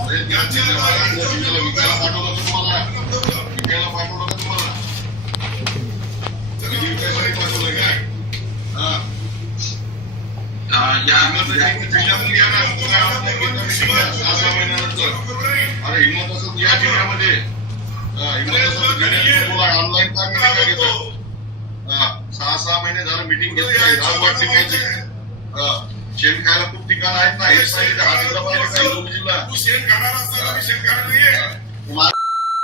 अरे त्या जिल्ह्या- मागासल्या पाठवलं काय हा या जिल्ह्यामध्ये या ना सहा सहा महिन्यानंतर अरे हिंमत असं या जिल्ह्यामध्ये हा, असं ऑनलाईन का मिटिंग सहा महिने झालं मिटिंग हा, शेण खायला खूप ठिकाण आहेत ना. हेच? हा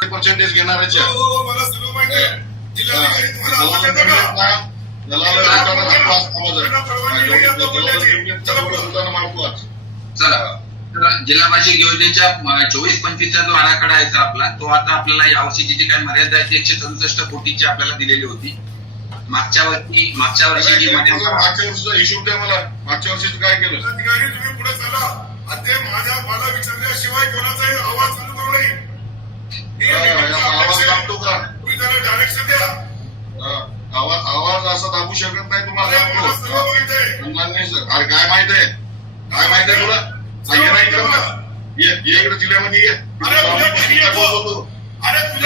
पर्सेंटेज घेणाऱ्याच्या हो, हो, तर जिल्हा भाषिक योजनेच्या चोवीस पंचवीसचा जो आराखडा आहे आपला तो आता आपल्याला यावर्षीची जी काही मर्यादा आहे ती एकशे सदुसष्ट कोटीची आपल्याला दिलेली होती. मागच्या वर्षी मागच्या वर्षी जी मागच्या वर्षीचा हिशोब द्या मला मागच्या वर्षीच काय केलं? जिल्हाधिकारी तुम्ही पुढे चला. आणि ते माझ्या मला विचारल्याशिवाय कोणाचाही आवाज चालू करू नये. हा, आवाज लागतो का? तुम्ही त्याला डायरेक्शन द्या. आवाज आवाज असा दाबू शकत नाही तुम्हाला. अरे काय माहीत आहे? काय माहीत आहे तुला? ये नाही इकडं. का? ये इकडे जिल्ह्यामध्ये ये. अरे तुझ्या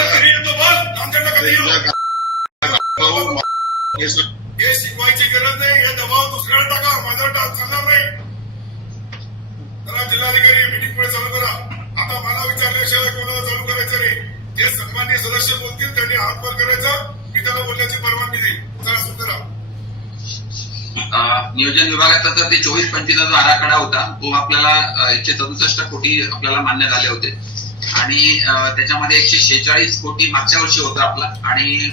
घरी येतो. बोल आमच्याकडे कधी येऊ? भाऊ, हे शिकवायची गरज नाही हे दबाव दुसऱ्याला टाका माझा टाक चालणार नाही. जिल्हाधिकारी मिटिंग पुढे चालू करा. आता मला विचारल्याशिवाय कोणाला चालू करायचं नाही. जे सन्मान्य सदस्य बोलतील त्यांनी करायचा मी त्याला बोलण्याची परवानगी देईन. चला सुरू करा अं, नियोजन विभागाचा तर ते चोवीस पंचवीसचा जो आराखडा होता तो आपल्याला एकशे सदुसष्ट कोटी आपल्याला मान्य झाले होते. आणि त्याच्यामध्ये एकशे शेहेचाळीस कोटी मागच्या वर्षी होता आपला. आणि